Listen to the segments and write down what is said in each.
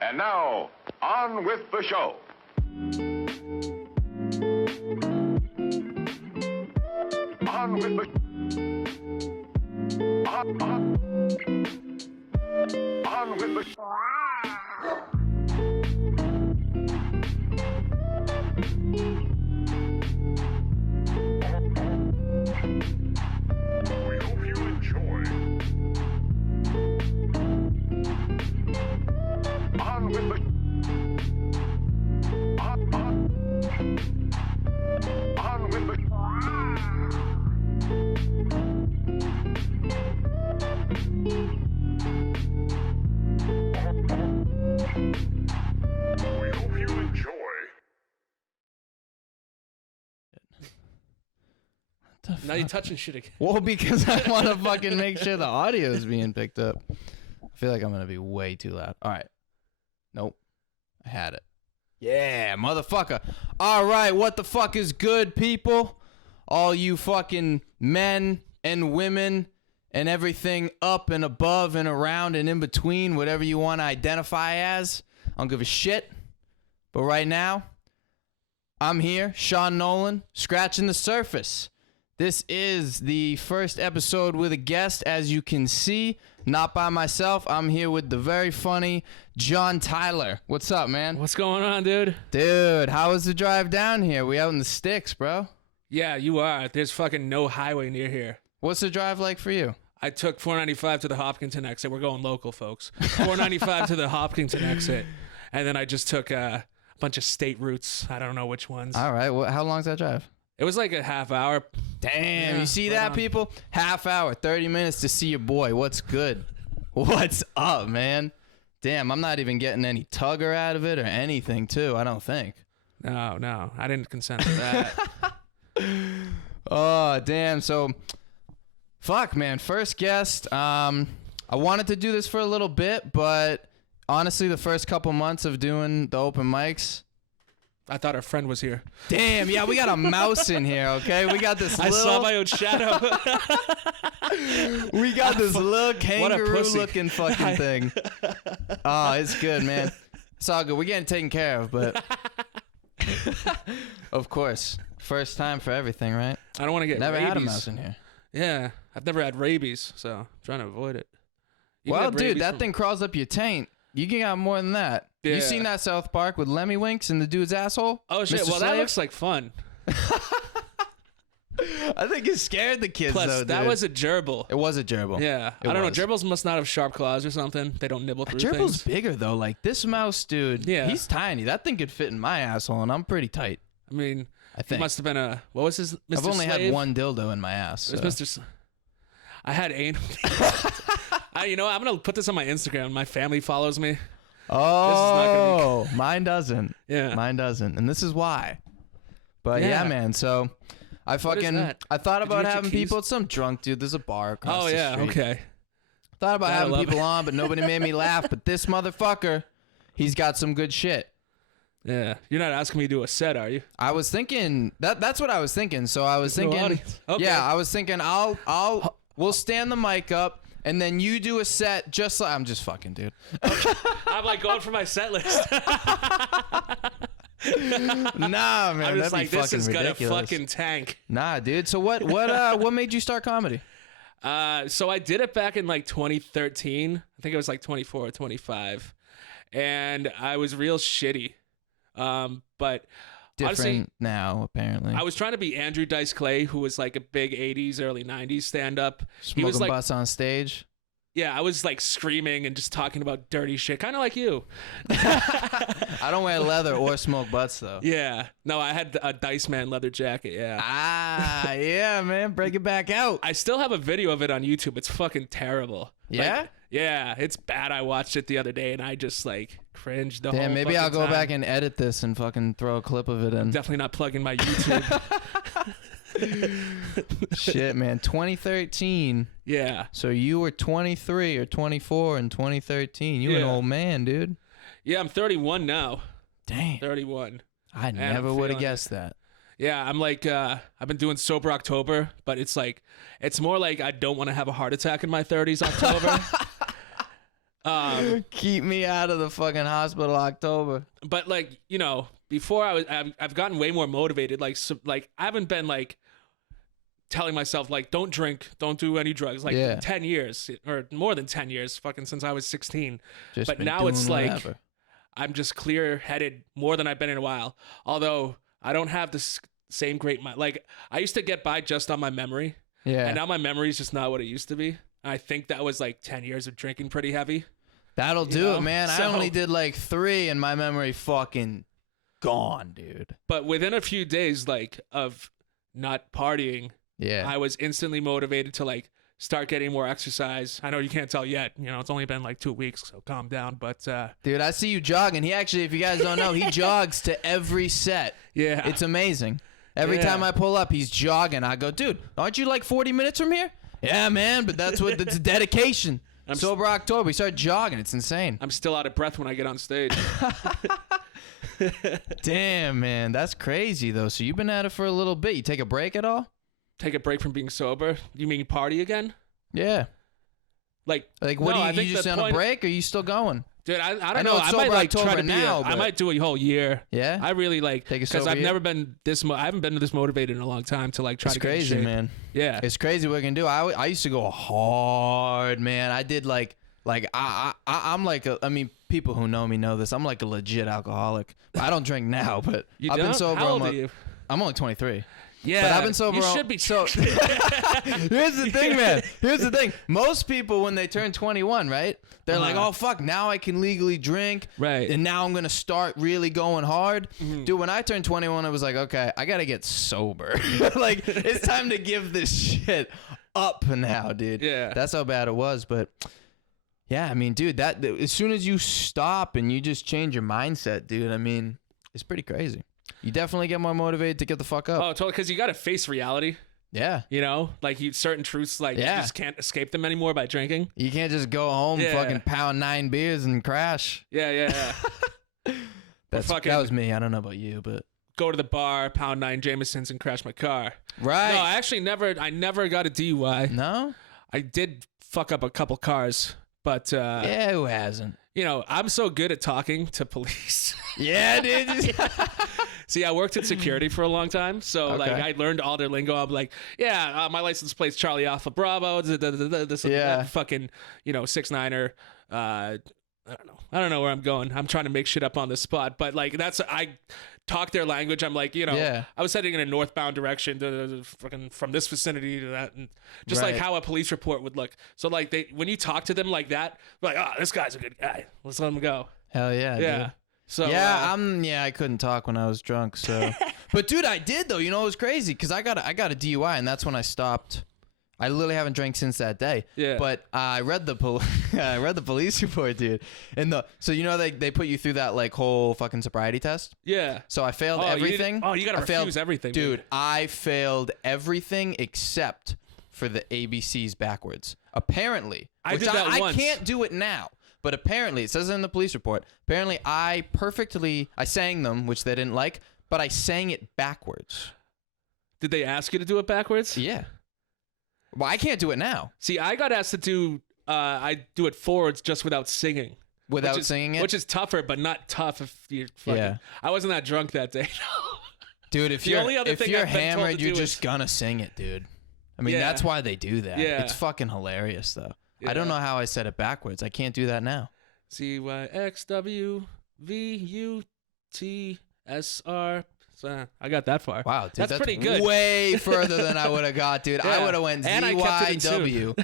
And now, on with the show. On with the... On with the... We hope you enjoy. On with the... On with the... We hope you enjoy. Now you're touching shit again. Well, because I want to fucking make sure the audio is being picked up. I feel like I'm going to be way too loud. All right. Nope. I had it. Yeah, motherfucker. All right, what the fuck is good, people? All you fucking men and women and everything up and above and around and in between, whatever you want to identify as. I don't give a shit. But right now, I'm here, Sean Nolan, scratching the surface. This is the first episode with a guest, as you can see. Not by myself. I'm here with the very funny John Tyler. What's up, man? What's going on, dude? Dude, how was the drive down here? We out in the sticks, bro. Yeah, you are. There's fucking no highway near here. What's the drive like for you? I took 495 to the Hopkinton exit. We're going local, folks. 495 to the Hopkinton exit. And then I just took a bunch of state routes. I don't know which ones. All right. How long's that drive? It was like a half hour. Damn, Yeah, you see right that, on. people? Half hour, 30 minutes to see your boy. What's good? What's up, man? Damn, I'm not even getting any tugger out of it or anything, too, I don't think. No. I didn't consent to that. Oh, damn. So, fuck, man. First guest. I wanted to do this for a little bit, but honestly, the first couple months of doing the open mics, I thought our friend was here. damn, yeah, we got a mouse in here, okay? We got this I little, saw my own shadow. we got this little What a kangaroo-looking pussy. fucking thing. Oh, it's good, man. It's all good. We're getting taken care of, but of course, first time for everything, right? I don't want to get Never rabies. had a mouse in here. Yeah, I've never had rabies, so I'm trying to avoid it. You can Well, have dude, rabies that from- thing crawls up your taint. You can get more than that. Yeah. You seen that South Park with Lemmy Winks and the dude's asshole? Oh, shit. Mr. Well, that Slave? looks like fun. I think it scared the kids, Plus, though, that dude. was a gerbil. It was a gerbil. Yeah. It I don't was. know. Gerbils must not have sharp claws or something. They don't nibble through Gerbil's things. bigger, though. Like, this mouse, dude, Yeah. he's tiny. That thing could fit in my asshole, and I'm pretty tight. I mean, I he think. must have been a... What was his... Mr. I've only Slave? had one dildo in my ass. It So. was Mr. I had anal... you know, I'm going to put this on my Instagram. My family follows me. Oh, mine doesn't. Yeah. Mine doesn't. And this is why. But yeah, Yeah. man. So I fucking, that? I thought Did you about get your having keys? people. It's some drunk dude. There's a bar across Oh, the yeah. street. Okay. Thought about Gotta having love people it. on, but nobody made me laugh. But this motherfucker, he's got some good shit. Yeah. You're not asking me to do a set, are you? I was thinking that's what I was thinking. So I was No thinking, audience. Okay. yeah, I was thinking we'll stand the mic up and then you do a set just like I'm just fucking, dude. I'm like going for my set list. Nah, man, I'm just that'd like, be this fucking is going to ridiculous. fucking tank. Nah, dude. So what made you start comedy? So I did it back in like 2013. I think it was like 24 or 25. And I was real shitty. But Different honestly, now, apparently. I was trying to be Andrew Dice Clay, who was like a big 80s, early 90s stand-up. He was Smoking like, bus on stage. yeah, I was like screaming and just talking about dirty shit, kind of like you. I don't wear leather or smoke butts though. Yeah. No, I had a Dice Man leather jacket, yeah. Ah, yeah, man. Break it back out. I still have a video of it on YouTube. It's fucking terrible. Yeah? Like, yeah, it's bad. I watched it the other day and I just like cringed the whole Damn, maybe I'll fucking go time. back and edit this and fucking throw a clip of it in. Definitely not plugging my YouTube. Shit, man. 2013. Yeah. So you were 23 or 24 in 2013. You an Yeah. old man, dude. Yeah, I'm 31 now. Dang. 31. I I'm never would have feeling guessed that. Yeah, I'm like, I've been doing Sober October, but it's like, it's more like I don't want to have a heart attack in my 30s October. Keep me out of the fucking hospital, October. But like, before I've gotten way more motivated. Like, I haven't been like telling myself like, don't drink, don't do any drugs. Like 10 years or more than 10 years, fucking since I was 16. But now it's like whatever. I'm just clear-headed more than I've been in a while. Although I don't have this same great mind. Like I used to get by just on my memory. Yeah. And now my memory is just not what it used to be. I think that was like 10 years of drinking pretty heavy. That'll You do know? it, man. I So- only did like 3 and my memory fucking gone, dude. But within a few days, like, of not partying, Yeah. I was instantly motivated to like start getting more exercise. I know you can't tell yet. It's only been like 2 weeks, so calm down. But Dude, I see you jogging. He actually, if you guys don't know, he jogs to every set. yeah, It's amazing. Every Yeah. time I pull up, he's jogging. I go, dude, aren't you like 40 minutes from here? Yeah, man, but that's dedication. Sober October, we start jogging. It's insane. I'm still out of breath when I get on stage. Damn, man, that's crazy though. So you've been at it for a little bit. You take a break at all? Take a break from being sober. You mean party again? Yeah. Like Like, what no, do I you think just the on a point- break? Or are you still going? Dude, I I don't know know. it's I might sober like try October to be. now, I but- might do a whole year. Yeah. I really like Take a because sober I've year? never been this. I haven't been this motivated in a long time to like try It's to get in crazy, shape. man. Yeah. It's crazy what we can do. I used to go hard, man. I did I'm like I mean, people who know me know this. I'm like a legit alcoholic. I don't drink now, but You I've don't? been sober. How old are you? I'm only 23. Yeah, But I've been sober. You should be. So here's the thing, man. Here's the thing. Most people, when they turn 21, right? They're like, Uh-huh. oh fuck, now I can legally drink. Right. And now I'm gonna start really going hard. Dude, when I turned 21, I was like, okay, I gotta get sober. Like, it's time to give this shit up now, dude. Yeah. That's how bad it was. But yeah, I mean, dude, that as soon as you stop and you just change your mindset, dude, I mean, it's pretty crazy. You definitely get more motivated to get the fuck up. Oh, totally. Because you got to face reality. Yeah. Like certain truths, like Yeah. you just can't escape them anymore by drinking. You can't just go home, Yeah. fucking pound 9 beers and crash. Yeah. That fucking- was me. I don't know about you, but Go to the bar, pound 9 Jamesons, and crash my car. right. No, I actually never got a DUI. No? I did fuck up a couple cars, but Yeah, who hasn't? I'm so good at talking to police. Yeah, dude. See, I worked in security for a long time, so like Okay. I learned all their lingo. I'm like, yeah, my license plate's Charlie Alpha Bravo. This Yeah. fucking 6'9"er. I don't know where I'm going. I'm trying to make shit up on the spot, but like I talk their language. I'm like, Yeah. I was heading in a northbound direction, fucking from this vicinity to that, and just like Right. how a police report would look. So like when you talk to them like that, they're like, oh, this guy's a good guy. Let's let him go. Hell yeah, Yeah. dude. So Yeah, I couldn't talk when I was drunk, so. But dude, I did though. It was crazy because I got a DUI, and that's when I stopped. I literally haven't drank since that day. Yeah. But I read the police report, dude. And so they put you through that like whole fucking sobriety test. yeah. So I failed Oh, everything. you gotta I failed- refuse everything, dude. I failed everything except for the ABCs backwards. Apparently, I which did that I once. can't do it now. But apparently, it says in the police report. Apparently, I sang them, which they didn't like, but I sang it backwards. Did they ask you to do it backwards? Yeah. Well, I can't do it now See, I got asked to do. I do it forwards just without singing. without which is, singing it. which is tougher, but not tough if you're fucking. Yeah. I wasn't that drunk that day. Dude, if the you're only other if thing you're I've been told to hammered, you're do just is- gonna sing it, dude. I mean, Yeah. that's why they do that. Yeah. It's fucking hilarious, though. I don't Yeah. know how I said it backwards. I can't do that now. CYXWVUTSR. So, I got that far. Wow, dude, That's pretty good. Way further than I would have got, dude. I Yeah. would have went And I kept it in ZYW.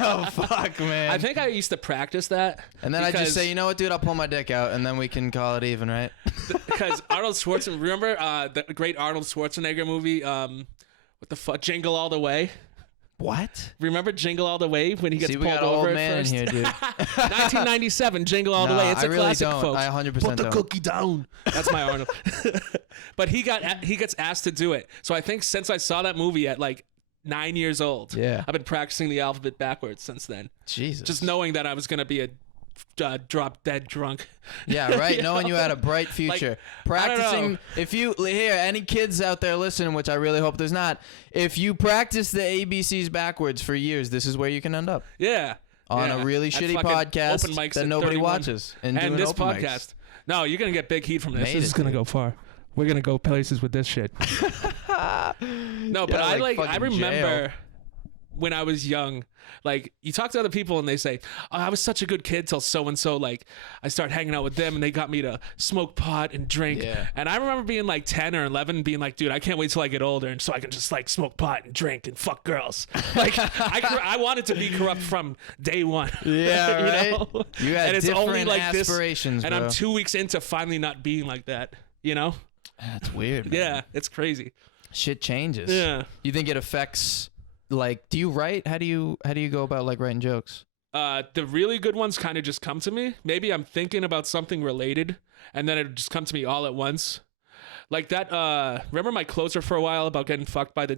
Oh fuck, man. I think I used to practice that. and then I just because- say, you know what, dude? I'll pull my dick out, and then we can call it even, right? because Arnold Schwarzenegger. Remember the great Arnold Schwarzenegger movie? What the fuck? Jingle All the Way. What? Remember Jingle All the Way when he gets See, we pulled got an over old at man in first? here, dude. 1997, Jingle All the No, Way. It's I a really classic, don't. folks. I 100% Put the don't. cookie down. That's my Arnold. But he gets asked to do it. So I think since I saw that movie at like 9 years old, Yeah. I've been practicing the alphabet backwards since then. Jesus. Just knowing that I was gonna be a drop dead drunk. Yeah, right. You Knowing know? you had a bright future. I don't know. Practicing. If you here, any kids out there listening, which I really hope there's not, if you practice the ABCs backwards for years, this is where you can end up. Yeah. on a really At shitty fucking podcast open mics that at nobody 31. watches. And And doing this open mics. podcast. No, you're gonna get big heat from this. Made This it, is gonna dude. go far. We're gonna go places with this shit. No, but Yeah, I fucking remember jail. when I was young, like you talk to other people and they say, "Oh, I was such a good kid till so and so." Like I started hanging out with them and they got me to smoke pot and drink. Yeah. And I remember being like 10 or 11, being like, "Dude, I can't wait till I get older and so I can just like smoke pot and drink and fuck girls." Like I wanted to be corrupt from day one. Yeah, You right. know? You had And it's different only like this, aspirations, and bro. I'm 2 weeks into finally not being like that. You know? That's weird. Man. Yeah, it's crazy. Shit changes. Yeah. You think it affects? Like, do you write? How do you go about like writing jokes? The really good ones kind of just come to me. Maybe I'm thinking about something related, and then it just come to me all at once. Like that. Remember my closer for a while about getting fucked by the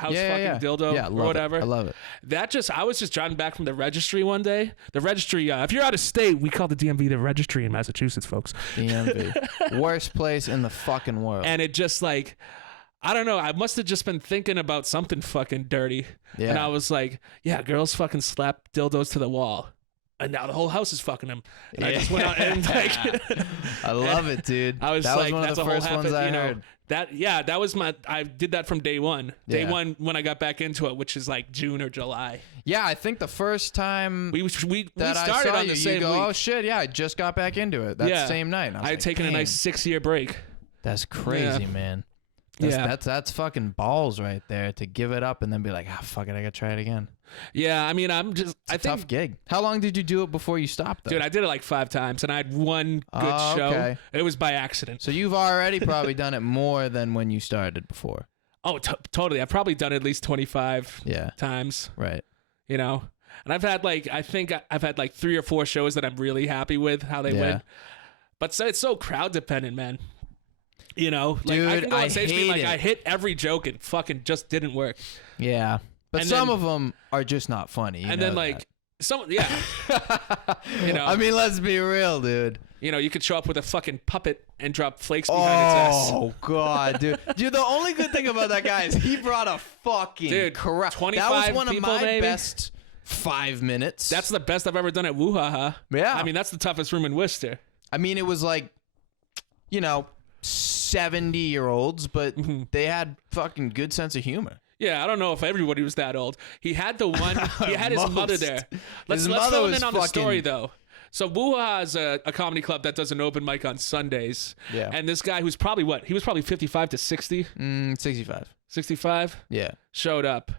house dildo Yeah, or love whatever. It. I love it. I was just driving back from the registry one day. The registry. If you're out of state, we call the DMV the registry in Massachusetts, folks. DMV, worst place in the fucking world. And it just like, I don't know. I must have just been thinking about something fucking dirty. Yeah. And I was like, yeah, girls fucking slap dildos to the wall. And now the whole house is fucking them. And I just went out and like, I love it, dude. I was that like, was one that's of the a whole first ones habit, I you know. heard. That was I did that from day one. Day Yeah. one when I got back into it, which is like June or July. Yeah, I think the first time We that started I saw on you, the same you go, week. oh shit, yeah, I just got back into it that same night. And I was had like, taken a nice 6-year break. That's crazy, Yeah. man. Yeah. That's fucking balls right there to give it up and then be like, fuck it, I gotta try it again. Yeah, I mean, I think, Tough gig. How long did you do it before you stopped, though? dude, I did it like 5 times, and I had one good Oh, show. okay. It was by accident. So you've already probably done it more than when you started before. Oh, totally. I've probably done it at least 25 Yeah, times. right. You know, and I've had like 3 or 4 shows that I'm really happy with how they Yeah. went. But so it's so crowd dependent, man. You know, like I Dude, can go I on stage being hate like, it. I hit every joke and fucking just didn't work. Yeah, but And some then- of them are just not funny. You And know then like that. yeah, you know, I mean, let's be real, dude. you could show up with a fucking puppet and drop flakes behind its ass. Oh god, dude! Dude, the only good thing about that guy is he brought a fucking Dude, crowd. 25 That was one of people, my maybe? best 5 minutes. That's the best I've ever done at Woo Ha Ha. Yeah. I mean, that's the toughest room in Worcester. I mean, it was like, 70-year-olds, but Mm-hmm. they had fucking good sense of humor. Yeah, I don't know if everybody was that old. He had the one. He had his Most. mother there. Let's His mother fill him was in on the story fucking- though. So Woo Ha is a comedy club that does an open mic on Sundays. Yeah. And this guy who's probably what? He was probably 55 to 60, 65. 65, Yeah. showed up.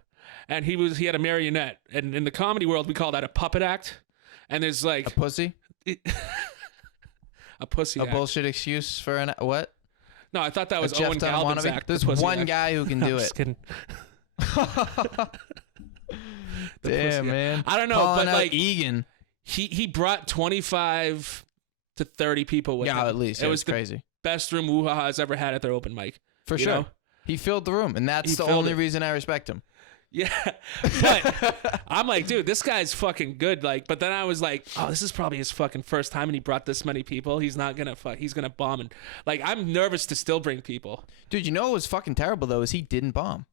And he had a marionette. And in the comedy world, we call that a puppet act. And there's like A pussy? a pussy A act. bullshit excuse for an what? No, I thought that was A Jeff Owen Dunn Galvin's wannabe? act. There's the pussy one act. guy who can do I'm it. just kidding. The pussy Damn, act. man. I don't know, Calling but out like Egan. he brought 25 to 30 people with him. Yeah, at least. It was the crazy. best room Woo Ha Ha has ever had at their open mic. For you sure. know? He filled the room, and that's He the filled only it. reason I respect him. Yeah, but I'm like, dude, this guy's fucking good. Like, but then I was like, oh, this is probably his fucking first time, and he brought this many people. He's not gonna he's gonna bomb. And like, I'm nervous to still bring people. Dude, you know what was fucking terrible, though, is he didn't bomb.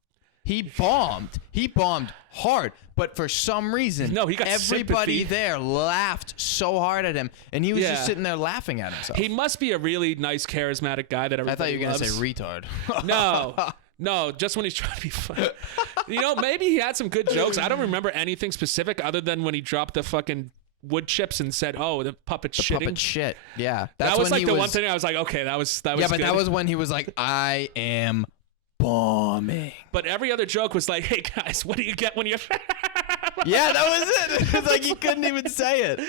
He bombed. He bombed hard, but for some reason, No, he got everybody sympathy. there laughed so hard at him, and he was Yeah. just sitting there laughing at himself. He must be a really nice, charismatic guy that I everybody thought you were going to loves. say retard. No, just when he's trying to be funny. You know, maybe he had some good jokes. I don't remember anything specific other than when he dropped the fucking wood chips and said, "Oh, the puppet's shitting." Puppet shit. Yeah. That's That was when like he the one thing I was like, okay, that was Yeah, but good. that was when he was like, I am bombing. But every other joke was like, "Hey guys, what do you get when you're?" Yeah, that was it. It was like he couldn't even say it.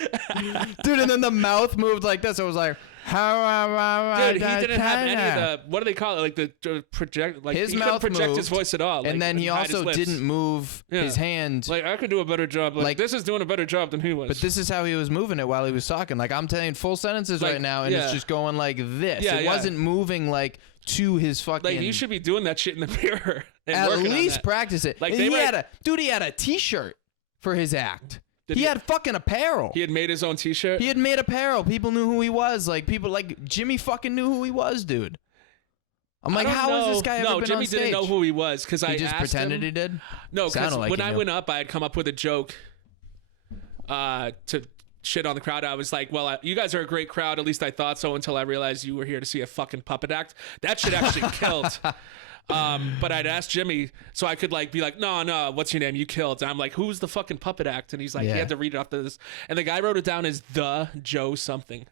Dude, and then the mouth moved like this. It was like, Dude, he didn't have any of the, what do they call it? Like the project, like His he couldn't mouth project his moved, voice at all. Like, and then he hide his also lips. didn't move Yeah. his hand. Like, I could do a better job. Like, Like- this is doing a better job than he was. But this is how he was moving it while he was talking. Like, I'm telling full sentences Like, right now, and yeah. it's just going like this. Yeah, it yeah. wasn't moving like to his fucking. like, you should be doing that shit in the mirror. And at working on least that. practice it. Like, And they he were- had a T-shirt for his act. Did He he- had fucking apparel. He had made his own T-shirt. He had made apparel. People knew who he was. Like people like Jimmy fucking knew who he was, dude. I'm like, I don't how has know. this guy ever No, been Jimmy on stage? didn't know who he was because I He just asked pretended him. he did. No, because Sounded like when he I knew. went up, I had come up with a joke. to shit on the crowd. I was like, well, you guys are a great crowd. At least I thought so until I realized you were here to see a fucking puppet act. That shit actually killed. But I'd asked Jimmy so I could like be like, no, what's your name? You killed. And I'm like, who's the fucking puppet act? And he's like, he had to read it off this. And the guy wrote it down as the Joe something.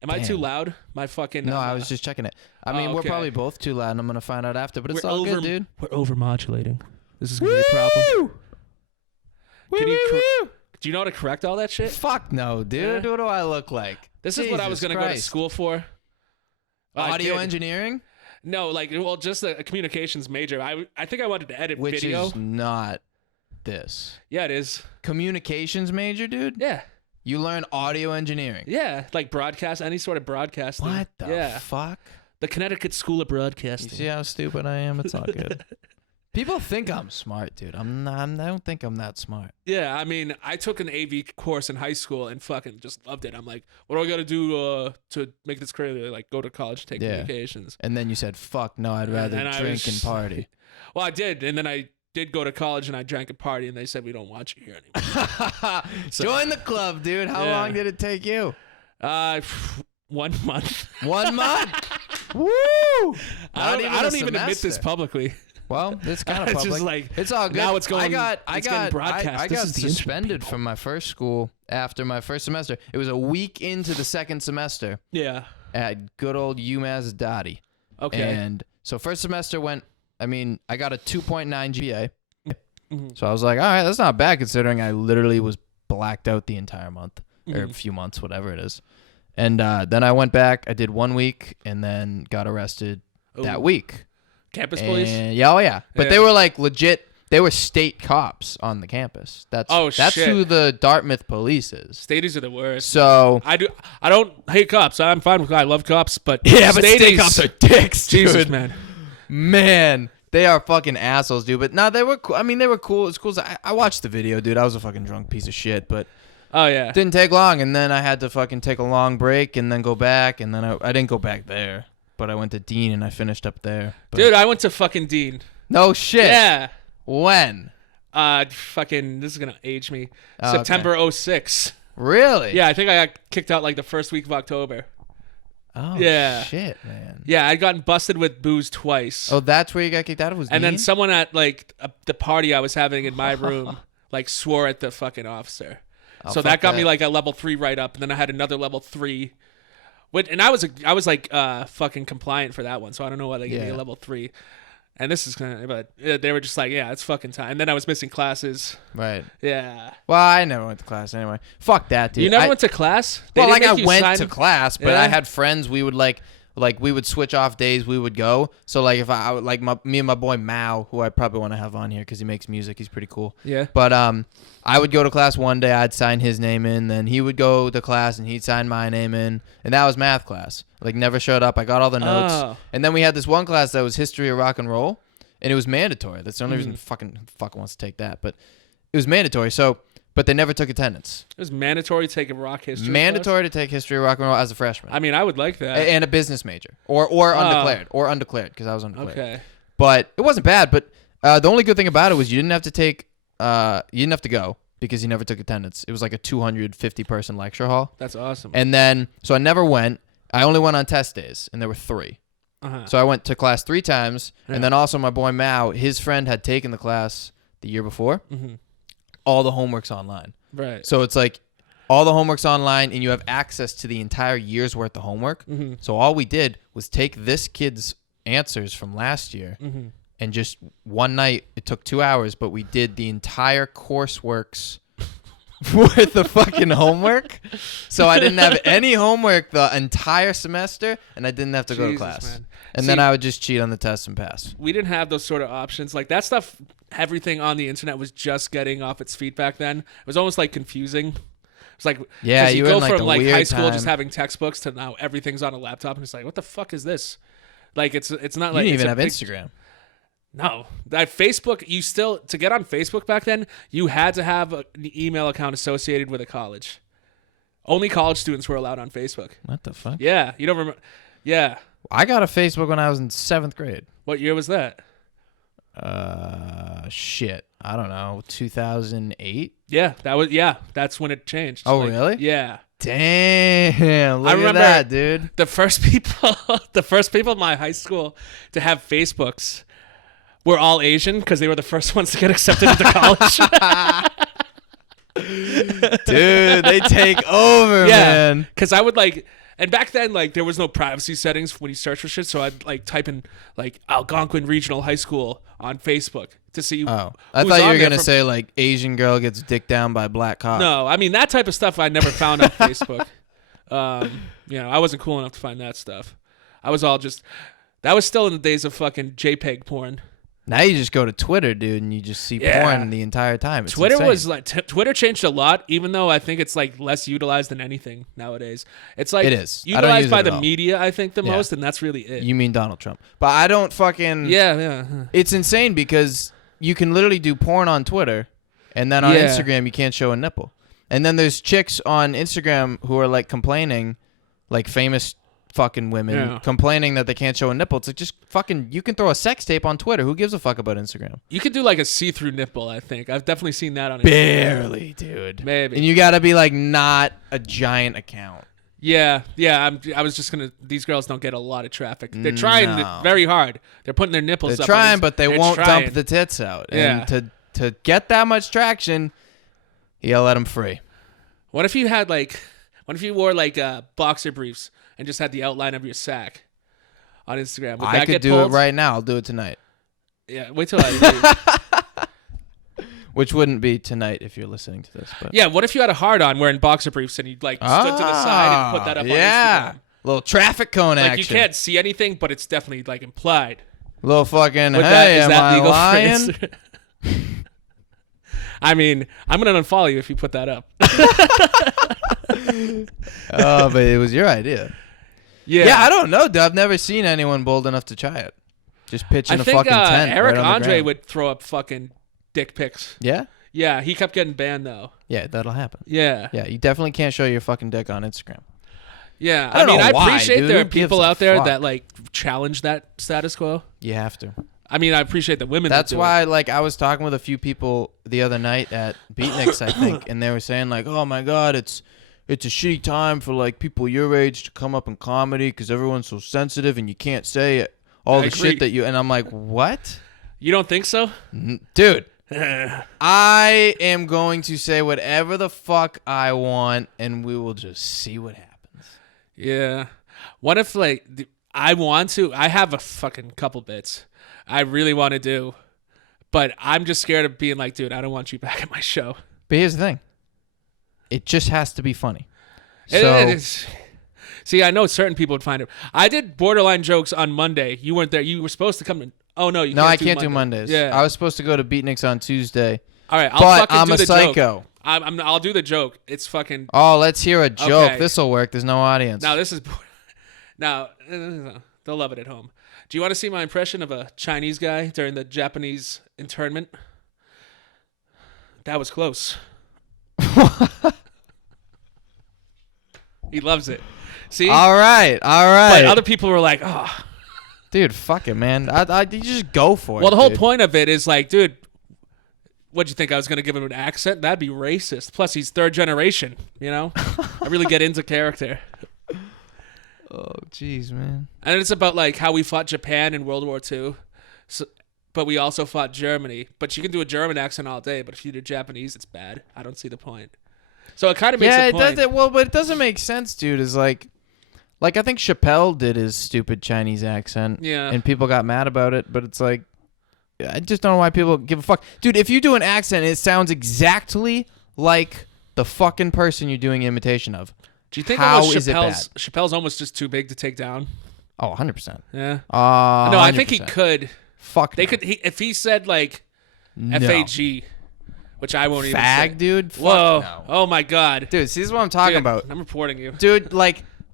Am I too loud? My fucking. No, I was just checking it. I mean, we're probably both too loud, and I'm gonna find out after. But it's all good, dude. We're overmodulating. This is gonna be a problem. Can you? Do you know how to correct all that shit? Fuck no, dude. What do I look like? This is what I was gonna go to school for. Audio engineering? No, like, well, just a communications major. I think I wanted to edit video. Which is not this. Yeah, it is. Communications major, dude? Yeah. You learn audio engineering. Yeah, like broadcast, any sort of broadcasting. What the fuck? The Connecticut School of Broadcasting. You see how stupid I am? It's all good. People think I'm smart, dude. I'm not. I don't think I'm that smart. Yeah, I mean, I took an AV course in high school and fucking just loved it. I'm like, what do I got to do to make this career? They're like, go to college, take communications. And then you said, fuck, no, I'd rather drink and party. Well, I did. And then I did go to college and I drank and party and they said, we don't want you here anymore. Join the club, dude. How long did it take you? 1 month. 1 month? Woo! I don't even admit this publicly. Well, it's kind of it's public. Just like, it's all good. Now it's going. I got broadcast. suspended from my first school after my first semester. It was a week into the second semester. Yeah. At good old UMass Dottie. Okay. And so first semester went. I mean, I got a 2.9 GPA. Mm-hmm. So I was like, all right, that's not bad considering I literally was blacked out the entire month or a few months, whatever it is. And then I went back. I did 1 week and then got arrested that week. Campus police? Yeah, oh yeah. But they were like legit. They were state cops on the campus. That's shit. Who the Dartmouth police is. Stadies are the worst. So I don't hate cops. I'm fine with. I love cops, but yeah, but state cops are dicks, dude. Jesus, man, they are fucking assholes, dude. But no, they were cool. I mean, they were cool. It's cool. I watched the video, dude. I was a fucking drunk piece of shit, but it didn't take long. And then I had to fucking take a long break and then go back. And then I didn't go back there. But I went to Dean and I finished up there. But dude, I went to fucking Dean. No shit. Yeah. When? Fucking, this is going to age me. September 06. Really? Yeah, I think I got kicked out like the first week of October. Oh, yeah. Shit, man. Yeah, I'd gotten busted with booze twice. Oh, that's where you got kicked out of? Was and Dean? then someone at like the party I was having in my room like swore at the fucking officer. So that got me like a level 3 right up. And then I had another level 3. And I was like fucking compliant for that one, so I don't know why they gave me a level 3. And this is kind of, but they were just like, yeah, it's fucking time. And then I was missing classes. Right. Yeah. Well, I never went to class anyway. Fuck that, dude. You never went to class? Well, like I went to class, but I had friends. We would like we would switch off days. We would go. So like if I like me and my boy Mao, who I probably want to have on here because he makes music. He's pretty cool. Yeah. But I would go to class one day. I'd sign his name in. Then he would go to class and he'd sign my name in. And that was math class. Like never showed up. I got all the notes. Oh. And then we had this one class that was history of rock and roll, and it was mandatory. That's the only reason fucking wants to take that. But it was mandatory. So. But they never took attendance. It was mandatory to take a rock history Mandatory class? to take history of rock and roll as a freshman. I mean, I would like that. And a business major. Or undeclared because I was undeclared. Okay. But it wasn't bad. But the only good thing about it was you didn't have to go because you never took attendance. It was like a 250-person lecture hall. That's awesome. And then, so I never went. I only went on test days, and there were 3. So I went to class 3 times. Yeah. And then also my boy Mao, his friend had taken the class the year before. Mm-hmm. All the homework's online. Right. So it's like all the homework's online and you have access to the entire year's worth of homework. Mm-hmm. So all we did was take this kid's answers from last year and just one night, it took 2 hours, but we did the entire coursework's worth of fucking homework. So I didn't have any homework the entire semester and I didn't have to go to class. Man. And then I would just cheat on the test and pass. We didn't have those sort of options. Like that stuff, everything on the internet was just getting off its feet back then. It was almost like confusing. It's like, yeah, you go like from like high school time. just having textbooks to now everything's on a laptop and it's like, what the fuck is this? Like it's not you like didn't even have Instagram. No, that Facebook. You still to get on Facebook back then, you had to have an email account associated with a college. Only college students were allowed on Facebook. What the fuck? Yeah, you don't remember? Yeah, I got a Facebook when I was in 7th grade. What year was that? Shit. I don't know. 2008. Yeah, that's when it changed. Oh, really? Yeah. Damn. Look I remember at that, dude. the first people in my high school to have Facebooks were all Asian because they were the first ones to get accepted into college. Dude, they take over, man. Because I would and back then, there was no privacy settings when you search for shit, so I'd type in Algonquin Regional High School on Facebook to see. Oh, I thought you were gonna say Asian girl gets dicked down by black cop. No, I mean that type of stuff I never found on Facebook. I wasn't cool enough to find that stuff. I was all just. That was still in the days of fucking JPEG porn. Now you just go to Twitter, dude, and you just see porn the entire time. It's Twitter insane. was Twitter changed a lot, even though I think it's less utilized than anything nowadays. It's it is utilized by the media, I think, the most, and that's really it. You mean Donald Trump? But I don't fucking. Yeah. It's insane because you can literally do porn on Twitter, and then on Instagram you can't show a nipple. And then there's chicks on Instagram who are complaining, famous fucking women complaining that they can't show a nipple. It's just fucking, you can throw a sex tape on Twitter. Who gives a fuck about Instagram? You could do a see-through nipple, I think. I've definitely seen that on Instagram. Barely, dude. Maybe. And you gotta be not a giant account. Yeah. I was just gonna. These girls don't get a lot of traffic. They're trying very hard. They're putting their nipples up. They're trying, but they won't dump the tits out. Yeah. And to get that much traction, you gotta let them free. What if you had what if you wore boxer briefs and just had the outline of your sack on Instagram? Would I that could get do pulled? it right now. I'll do it tonight. Yeah, wait till I leave. Which wouldn't be tonight if you're listening to this. But yeah, what if you had a hard on wearing boxer briefs and you stood to the side and put that up on Instagram? Little traffic cone action. You can't see anything, but it's definitely implied. Little fucking, Is am that I legal lying? I mean, I'm going to unfollow you if you put that up. Oh, but it was your idea. Yeah, I don't know, dude. I've never seen anyone bold enough to try it. Just pitching a fucking tent. Eric right on the Andre ground. would throw up fucking dick pics. Yeah? Yeah, he kept getting banned, though. Yeah, that'll happen. Yeah. Yeah, you definitely can't show your fucking dick on Instagram. Yeah, I mean, I why, appreciate dude? there are Who gives people a out there fuck? that challenge that status quo. You have to. I mean, I appreciate the women. That's that do why, it. I was talking with a few people the other night at Beatniks, I think, and they were saying, oh my God, it's a shitty time for, people your age to come up in comedy because everyone's so sensitive and you can't say all the shit that you... And I'm like, what? You don't think so? Dude, I am going to say whatever the fuck I want, and we will just see what happens. Yeah. What if, I have a fucking couple bits I really want to do, but I'm just scared of being dude, I don't want you back at my show. But here's the thing. It just has to be funny. It is. See, I know certain people would find it. I did borderline jokes on Monday. You weren't there. You were supposed to come in. Oh, no, I can't do Mondays. Yeah. I was supposed to go to Beatniks on Tuesday. All right, I'm a do the psycho. Joke. I'll do the joke. It's fucking... Oh, let's hear a joke. Okay. This'll work. There's no audience. Now, this is... Now, they'll love it at home. Do you want to see my impression of a Chinese guy during the Japanese internment? That was close. He loves it. See? All right. But other people were like, oh. Dude, fuck it, man. You just go for it. Well, the whole dude. point of it is dude, what'd you think? I was going to give him an accent? That'd be racist. Plus, he's third generation, I really get into character. Oh, jeez, man. And it's about how we fought Japan in World War II, but we also fought Germany. But you can do a German accent all day, but if you do Japanese, it's bad. I don't see the point. So it kind of makes a point. Does. Well, but it doesn't make sense, dude. Is I think Chappelle did his stupid Chinese accent. Yeah. And people got mad about it, but it's I just don't know why people give a fuck. Dude, if you do an accent, it sounds exactly like the fucking person you're doing imitation of. Do you think Chappelle's almost just too big to take down? Oh, 100%. Yeah. No, 100%. I think he could. Fuck. They could. If he said FAG, which I won't even say. Fag, dude. Fuck Whoa. no. Oh my God. Dude, see, this is what I'm talking about. I'm reporting you. Dude,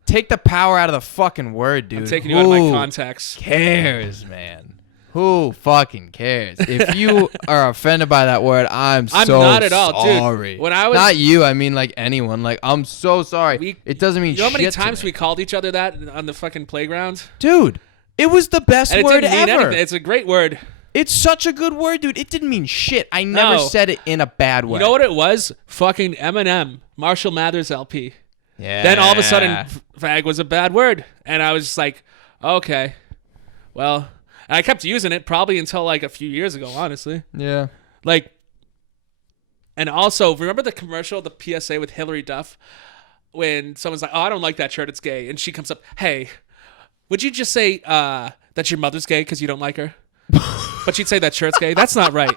take the power out of the fucking word, dude. I'm taking you out of my contacts. Who cares, man? Who fucking cares? If you are offended by that word, I'm so not at all, sorry. dude. When I was not you, I mean anyone. I'm so sorry. It doesn't mean shit. You know how many to times me. we called each other that on the fucking playground? Dude, it was the best And it word didn't mean ever. anything. It's a great word. It's such a good word, dude. It didn't mean shit. I never No. said it in a bad way. You know what it was? Fucking Eminem, Marshall Mathers LP. Yeah. Then all of a sudden, fag was a bad word. And I was just like, okay, well, and I kept using it probably until like a few years ago, honestly. Yeah. Like, and also, remember the commercial, the PSA with Hillary Duff? When someone's like, oh, I don't like that shirt, it's gay. And she comes up, hey, would you just say that your mother's gay because you don't like her? But she'd say that shirt's gay? That's not right.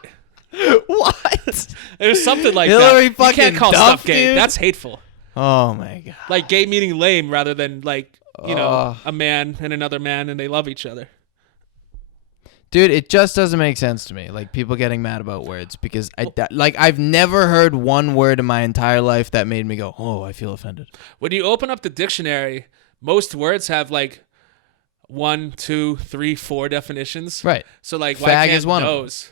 What? It was something like Hillary that. fucking You can't call Duff, stuff gay. dude? That's hateful. Oh, my God. Like gay meaning lame rather than like, you know, Ugh. a man and another man and they love each other. Dude, it just doesn't make sense to me. Like, people getting mad about words because I've never heard one word in my entire life that made me go, oh, I feel offended. When you open up the dictionary, most words have like 1, 2, 3, 4 definitions. Right. So like, why Fag can't is one of them. those?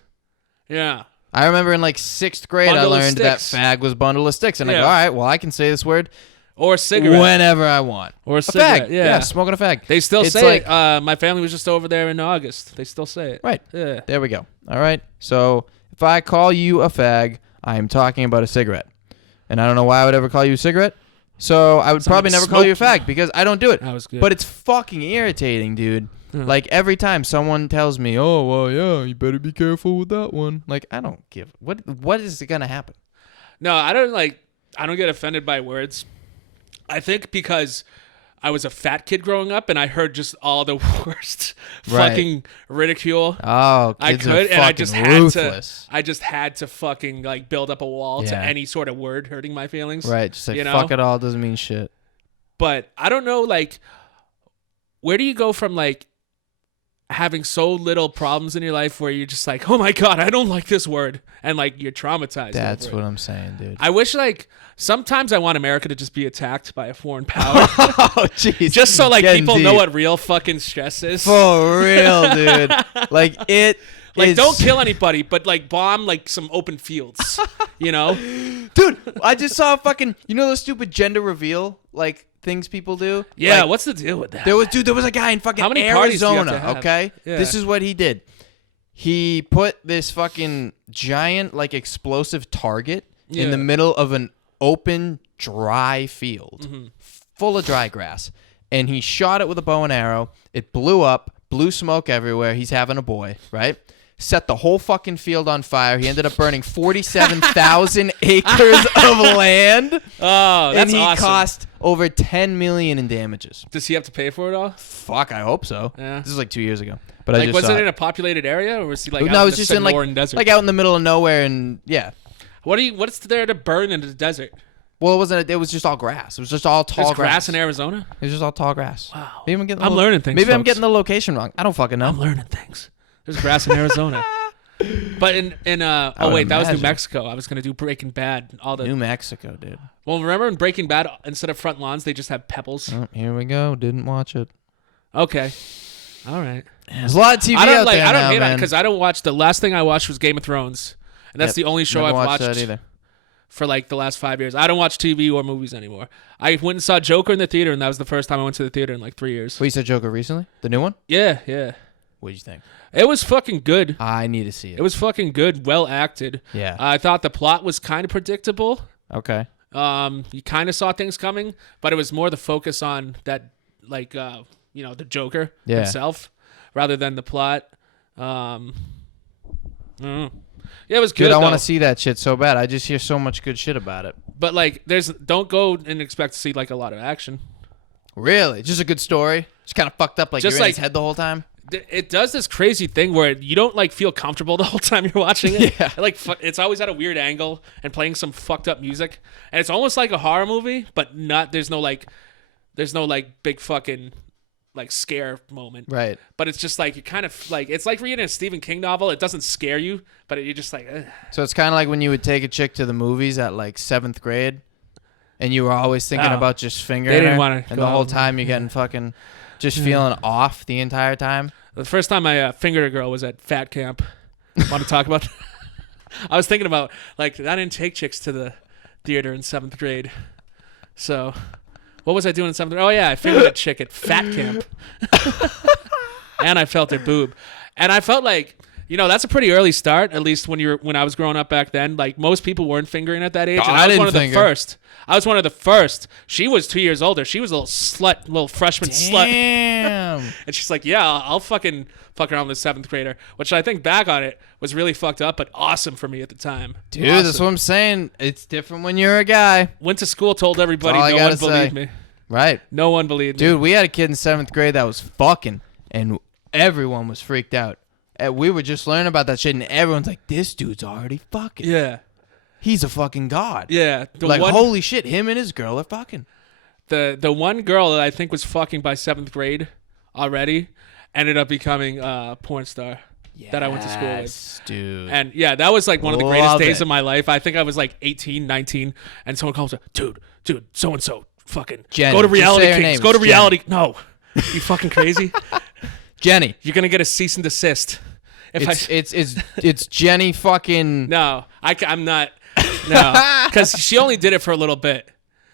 Yeah. I remember in like 6th grade, Bundle I of learned that sticks. fag was bundle of sticks. And I Yeah. go, all right, well, I can say this word Or cigarette. whenever I want. Or A cigarette. fag. Yeah. Smoking a fag. They still It's say like- it. My family was just over there in August. They still say it. Right. Yeah. There we go. All right. So if I call you a fag, I'm talking about a cigarette. And I don't know why I would ever call you a cigarette. So I would Sound probably like never call you a smoke. fag because I don't do it. That was good. But it's fucking irritating, dude. Yeah. Like every time someone tells me, "Oh, well, yeah, you better be careful with that one." Like I don't give what is going to happen? No, I don't get offended by words. I think because I was a fat kid growing up and I heard just all the worst Right. fucking ridicule. Oh, I kids could, are and I fucking just had ruthless. to. I just had to fucking like build up a wall to Yeah. any sort of word hurting my feelings. Right, just like you know? fuck it all doesn't mean shit. But I don't know, like, where do you go from like having so little problems in your life where you're just like, oh my god, I don't like this word, and like you're traumatized. That's over what it. I'm saying, dude. I wish like sometimes I want America to just be attacked by a foreign power. Oh, jeez. Just so like Getting people know deep. what real fucking stress is. For real, dude. Like it. Like is- don't kill anybody, but like bomb like some open fields. You know? dude. I just saw a fucking. You know those stupid gender reveal like things people do. Yeah. Like, What's the deal with that? there was a guy in fucking How many parties do you have Arizona. to have? Okay, Yeah. this is what he did. He put this fucking giant like explosive target in the Yeah. middle of an open dry field full of dry grass, and he shot it with a bow and arrow. It blew up, blew smoke everywhere. He's having a boy, right? Set the whole fucking field on fire. He ended up burning 47,000 acres of land, Oh, that's and he awesome. cost over 10 million in damages. Does he have to pay for it all? Fuck, I hope so. Yeah. This is like 2 years ago, but I Like, just was saw it in a populated area, or was he like no, out it in was the just in like Sonoran desert? out in the middle of nowhere, and yeah. What's there to burn in the desert? Well, it wasn't. It was just all grass. It was just all tall There's grass. grass in Arizona. It was just all tall grass. Wow. Maybe I'm getting. I'm learning things, Maybe I'm folks. getting the location wrong. I don't fucking know. I'm learning things. There's grass in Arizona. But in oh would wait, that was New imagine. Mexico. I was gonna do Breaking Bad. All the New Mexico, dude. well, remember in Breaking Bad, instead of front lawns, they just have pebbles. Oh, here we go. Didn't watch it. Okay, all right. There's a lot of TV I don't out like. there I don't now, hate on man. because I don't watch. The last thing I watched was Game of Thrones, and that's Yep, the only show never I've watched watched that either. for like the last 5 years. I don't watch TV or movies anymore. I went and saw Joker in the theater, and that was the first time I went to the theater in like 3 years. Wait, you said Joker recently? The new one? Yeah. What did you think? It was fucking good. I need to see it. It was fucking good, well acted. Yeah. I thought the plot was kind of predictable. Okay. You kind of saw things coming, but it was more the focus on that, like, the Joker Yeah. himself, rather than the plot. I don't know. Yeah, it was good. Dude, I want though. to see that shit so bad. I just hear so much good shit about it. But like, don't go and expect to see like a lot of action. Really? Just a good story? Just kind of fucked up like Just you're in his like- head the whole time? It does this crazy thing where you don't like feel comfortable the whole time you're watching it. Yeah. Like it's always at a weird angle and playing some fucked up music, and it's almost like a horror movie, but not. There's no big fucking like scare moment. Right. But it's just like you kind of like it's like reading a Stephen King novel. It doesn't scare you, but you're just like, ugh. So it's kind of like when you would take a chick to the movies at like 7th grade, and you were always thinking Oh. about just fingering They didn't her, wanna and go the whole out. time you're getting fucking just feeling off the entire time. The first time I fingered a girl was at fat camp. Want to talk about? I was thinking about like I didn't take chicks to the theater in 7th grade, so what was I doing in 7th grade? Oh yeah, I fingered a chick at fat camp, and I felt her boob, and I felt like You know, that's a pretty early start, at least when I was growing up back then. Like, most people weren't fingering at that age, and I was one of the first. I was one of the first. She was 2 years older. She was a little slut, little freshman slut. Damn. And she's like, yeah, I'll fucking fuck around with a 7th grader, which I think back on it was really fucked up, but awesome for me at the time. Dude, awesome. that's what I'm saying. It's different when you're a guy. Went to school, told everybody, That's all I no one gotta believed say. me. Right. No one believed me. Dude, we had a kid in 7th grade that was fucking, and everyone was freaked out. And we were just learning about that shit, and everyone's like, this dude's already fucking. Yeah. He's a fucking god. Yeah. Like, holy shit, him and his girl are fucking. The one girl that I think was fucking by 7th grade already ended up becoming a porn star that I went to school with. Dude. And yeah, that was like one of the greatest Love days it. of my life. I think I was like 18, 19, and someone calls me, dude, so-and-so, fucking Jenny. go to Just Reality say her Kings. name. Go to It's Reality. No. You fucking crazy? Jenny. You're going to get a cease and desist. It's Jenny fucking. No, I'm not. No, because she only did it for a little bit.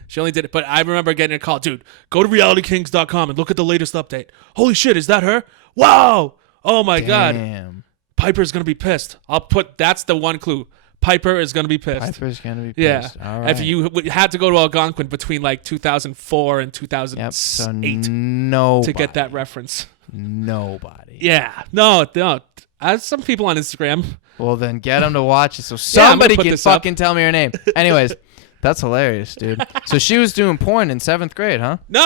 She only did it, but I remember getting a call, dude. Go to realitykings.com and look at the latest update. Holy shit, is that her? Wow! Oh my god, Damn. Piper's gonna be pissed. That's the one clue. Piper is gonna be pissed. Piper's gonna be Yeah. pissed. All right. If you had to go to Algonquin between like 2004 and 2008 Yep. So nobody. to get that reference. Nobody. Yeah. No. I have some people on Instagram. Well, then get them to watch it so I'm gonna somebody put can this up. fucking tell me her name. Anyways, that's hilarious, dude. So she was doing porn in 7th grade, huh? No.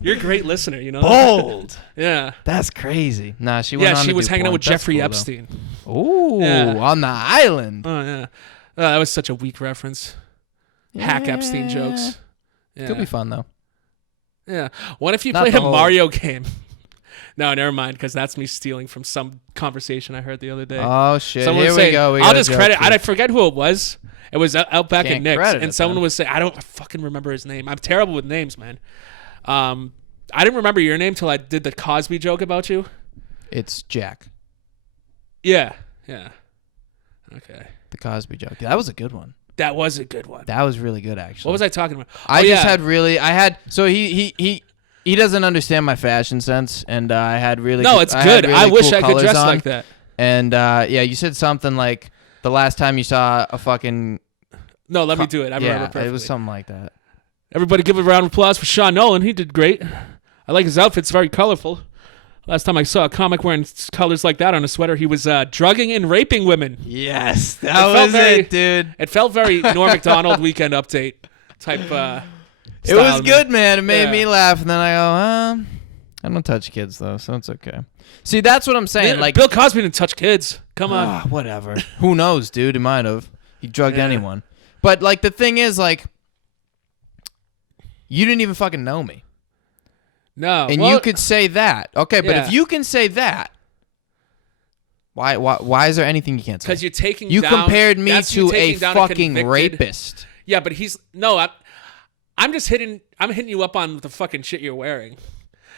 You're a great listener, you know. Bold. Yeah. That's crazy. Nah, she went Yeah, on she to was do hanging out porn. with That's Jeffrey cool, though. Epstein. Ooh, Yeah. on the island. Oh yeah, that was such a weak reference. Hack Epstein jokes. Yeah. Could be fun though. Yeah. What if you Not played the a whole- Mario game? No, never mind, because that's me stealing from some conversation I heard the other day. Oh shit! Someone Here was we saying, go. We I'll got a just joke credit. here. I forget who it was. It was out back Can't in Nick's, credit and it, someone then. was saying, I don't fucking remember his name. I'm terrible with names, man. I didn't remember your name till I did the Cosby joke about you. It's Jack, Yeah. Yeah. Okay. the Cosby joke. That was a good one. That was a good one. That was really good, actually. What was I talking about? I just had really. I had. So he doesn't understand my fashion sense, and I had really. No, good- it's I had good. really I wish cool I could colors dress on. like that. And yeah, you said something like the last time you saw a fucking. No, let me do it. I remember perfectly. it was something like that. Everybody give a round of applause for Sean Nolan. He did great. I like his outfits. Very colorful. Last time I saw a comic wearing colors like that on a sweater, he was drugging and raping women. Yes, that felt was very- it, dude. It felt very Norm Macdonald Weekend Update type. It was good, man. It made Yeah. me laugh, and then I go, I don't touch kids though, so it's okay. See, that's what I'm saying. Like, Bill Cosby didn't touch kids. Come on. whatever. Who knows, dude? He might have. He drugged Yeah. anyone. But like, the thing is, like, you didn't even fucking know me, No. and well, you could say that. Okay, but Yeah. if you can say that, why is there anything you can't say? because you're taking You down, compared me that's you to a taking down fucking convicted- rapist. Yeah, but I'm just hitting you up on the fucking shit you're wearing.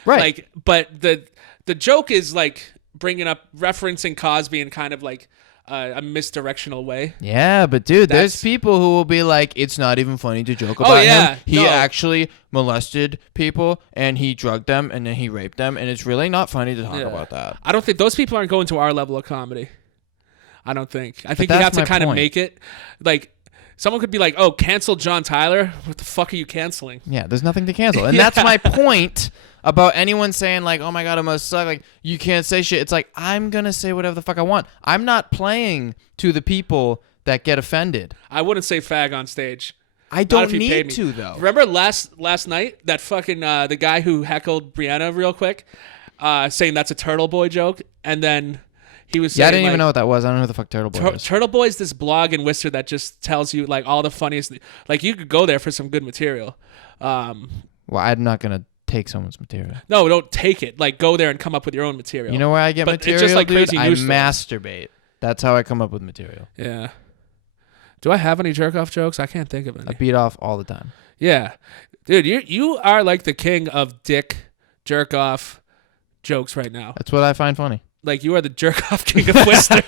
Right. Like, but the joke is like bringing up referencing Cosby in kind of like a misdirectional way. Yeah, but dude, there's That's- people who will be like, it's not even funny to joke about yeah, him. He no. actually molested people and he drugged them and then he raped them, and it's really not funny to talk Yeah. about that. I don't think those people aren't going to our level of comedy. I don't think. I think you that's have to my kind of point. make it like someone could be like, "Oh, cancel John Tyler." What the fuck are you canceling? Yeah, there's nothing to cancel. And Yeah. that's my point about anyone saying like, oh my God, it must suck. Like, you can't say shit. It's like, I'm going to say whatever the fuck I want. I'm not playing to the people that get offended. I wouldn't say fag on stage. I Not don't if you paid need me. to, though. Remember last night that fucking the guy who heckled Brianna real quick, saying that's a Turtle Boy joke, and then he was saying Yeah, I didn't even like, know what that was. I don't know who the fuck Turtle Boy is. Turtle Boy is this blog in Worcester that just tells you like all the funniest. Like you could go there for some good material. Well, I'm not going to take someone's material. No, don't take it. Like go there and come up with your own material. You know where I get But it's material, just like dude? crazy I news stories. masturbate. That's how I come up with material. Yeah. Do I have any jerk off jokes? I can't think of I any. beat off all the time. Yeah, dude, you are like the king of dick jerk off jokes right now. That's what I find funny. Like you are the jerk off king of Worcester.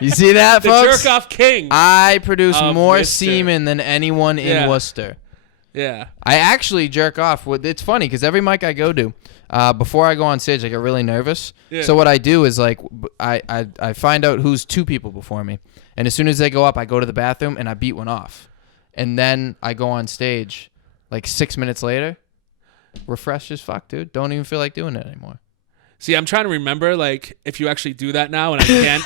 You see that, The folks? jerk off king. I produce Of more Worcester. semen than anyone in Yeah. Worcester. Yeah. I actually jerk off. It's funny because every mic I go to, before I go on stage, I get really nervous. Yeah. So what I do is like I find out who's 2 people before me, and as soon as they go up, I go to the bathroom and I beat one off, and then I go on stage, like 6 minutes later, refreshed as fuck, dude. Don't even feel like doing it anymore. See, I'm trying to remember like if you actually do that now, and I can't.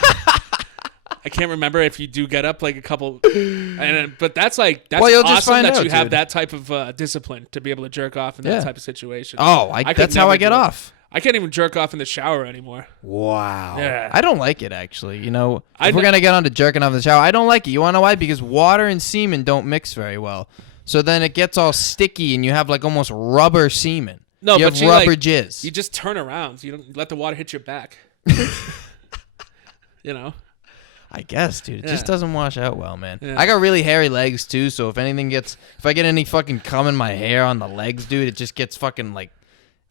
I can't remember if you do get up like a couple, but that's well, you'll just awesome find that out, you have dude. that type of discipline to be able to jerk off in that type of situation. Oh, could that's how never I get do it. off. I can't even jerk off in the shower anymore. Wow. Yeah. I don't like it, actually. You know, if we're going to get on to jerking off in the shower, I don't like it. You want to know why? Because water and semen don't mix very well. So then it gets all sticky and you have like almost rubber semen. No, you but have you rubber like, jizz. You just turn around. You don't let the water hit your back. You know? I guess, dude. It just doesn't wash out well, man. Yeah. I got really hairy legs, too, so if I get any fucking cum in my hair on the legs, dude, it just gets fucking like,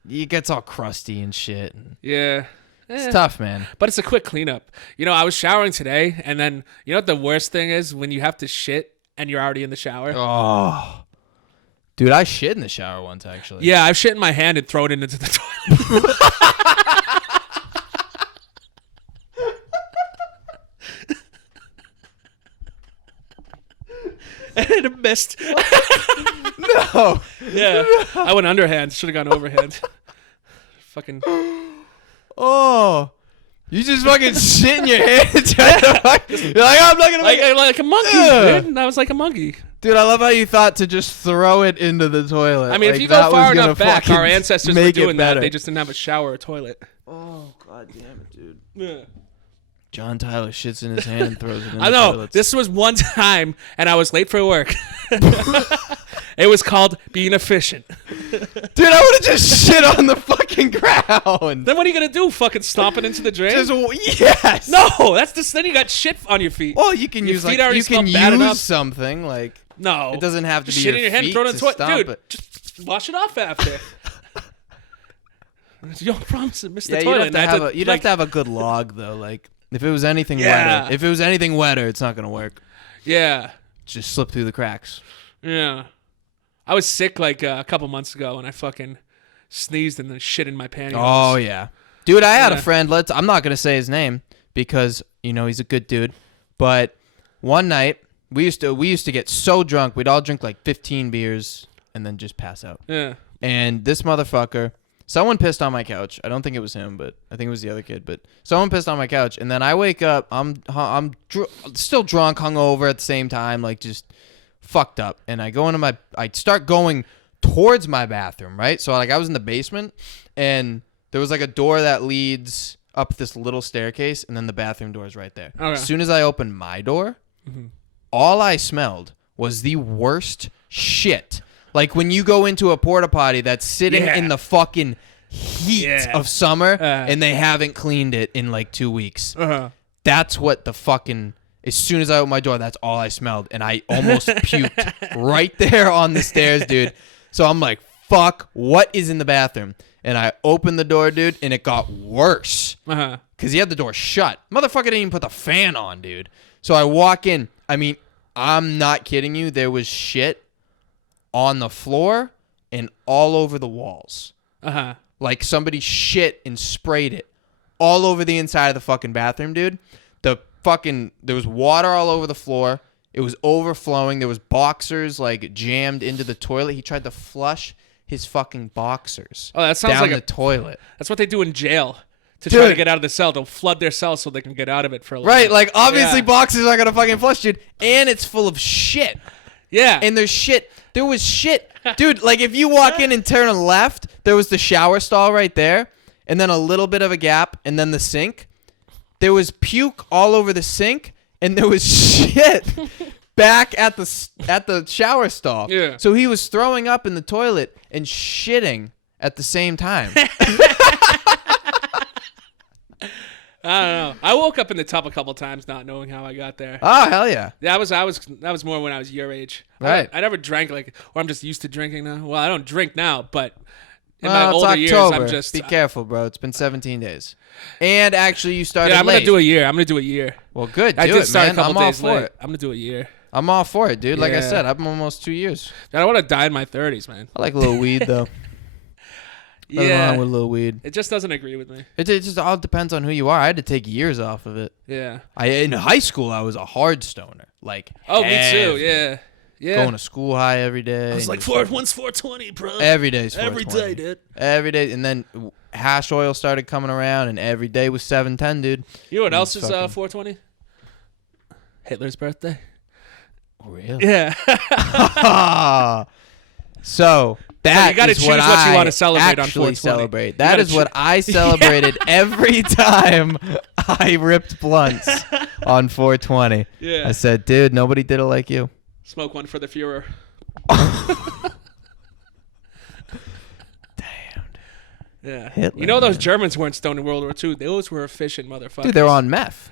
it gets all crusty and shit. Yeah. It's tough, man. But it's a quick cleanup. You know, I was showering today, and then, you know what the worst thing is? When you have to shit and you're already in the shower. Oh. Dude, I shit in the shower once, actually. Yeah, I've shit in my hand and thrown it into the toilet. And it missed. No. Yeah. I went underhand. Should have gone overhand. Fucking. Oh. You just fucking shit in your hand. You're like, I'm not going to make it. Like a monkey, dude. I was like a monkey. Dude, I love how you thought to just throw it into the toilet. I mean, like, if you go that was far gonna enough back, fucking our ancestors make were it doing that. better. They just didn't have a shower or toilet. Oh, god damn it, dude. Yeah. John Tyler shits in his hand and throws it in I the know. toilets. This was one time, and I was late for work. It was called being efficient. Dude, I would have just shit on the fucking ground. Then what are you gonna do? Fucking stomp it into the drain? Yes. No, that's just then you got shit on your feet. Well, you can Your use feet like already you can smell bad enough. use something like No, it doesn't have to just be shit your in your hand, feet throw it in the to toilet, stomp dude. it. Just wash it off after. You don't promise to miss the Yeah, toilet. you'd have to have a good log though. Like if it was anything Yeah. wetter, it's not gonna work. Yeah, Just slip through the cracks. yeah. I was sick like a couple months ago, and I fucking sneezed and then shit in my pantyhose. Oh yeah, dude. I had a Yeah. friend. I'm not gonna say his name because you know he's a good dude. But one night we used to get so drunk, we'd all drink like 15 beers and then just pass out. Yeah. And this motherfucker, someone pissed on my couch. I don't think it was him, but I think it was the other kid. But someone pissed on my couch, and then I wake up. I'm still drunk, hungover at the same time, like just fucked up. And I start going towards my bathroom, right? So like I was in the basement, and there was like a door that leads up this little staircase, and then the bathroom door is right there. Okay. As soon as I opened my door, all I smelled was the worst shit. Like when you go into a porta potty that's sitting Yeah. in the fucking heat Yeah. of summer Uh. and they haven't cleaned it in like 2 weeks. Uh-huh. That's what the fucking. As soon as I opened my door, that's all I smelled, and I almost puked right there on the stairs, dude. So I'm like, "Fuck! What is in the bathroom?" And I opened the door, dude, and it got worse Uh-huh. because he had the door shut. Motherfucker didn't even put the fan on, dude. So I walk in. I mean, I'm not kidding you. There was shit on the floor and all over the walls. Uh-huh. Like somebody shit and sprayed it all over the inside of the fucking bathroom, dude. There was water all over the floor. It was overflowing. There was boxers like jammed into the toilet. He tried to flush his fucking boxers Oh, that sounds down like the toilet. that's what they do in jail to try to Dude. get out of the cell. They'll flood their cell so they can get out of it for a little Right, bit. like obviously Yeah. boxers aren't gonna fucking flush, dude. And it's full of shit. Yeah. And there's shit. There was shit. Dude, like if you walk in and turn left, there was the shower stall right there, and then a little bit of a gap, and then the sink. There was puke all over the sink, and there was shit back at the shower stall. Yeah. So he was throwing up in the toilet and shitting at the same time. I don't know. I woke up in the tub a couple times not knowing how I got there. Oh, hell yeah. That was more when I was your age. Right. I never drank or I'm just used to drinking now. Well, I don't drink now, but in Well, my it's older October. years, I'm just. Be careful, bro. It's been 17 days. And actually, you started Yeah, I'm late. gonna do a year. I'm gonna do a year. Well, good. I Do did it, start man. a couple I'm all days for late. it. I'm gonna do a year. I'm all for it, dude. Like I Yeah. said, I'm almost 2 years. I don't want to die in my 30s, man. I like a little weed though. Nothing Yeah. wrong with a little weed. It just doesn't agree with me. It just all depends on who you are. I had to take years off of it. Yeah. In high school, I was a hard stoner. Like, Oh, me too. heavy. Yeah. Yeah. Going to school high every day. I was like, and just one's 420, bro. every day's Every 420. day, dude. Every day, and then hash oil started coming around, and every day was 710, dude. You know what else It's is fucking- 420? Hitler's birthday. Really? Yeah. So that you gotta is choose what what you I wanna celebrate on actually 420. celebrate. You That gotta is what I celebrated every time I ripped blunts on 420. Yeah. I said, dude, nobody did it like you. Smoke one for the Fuhrer. Yeah. Hitler, You know those man. Germans weren't stoned in World War II. Those were efficient motherfuckers. Dude, they were on meth.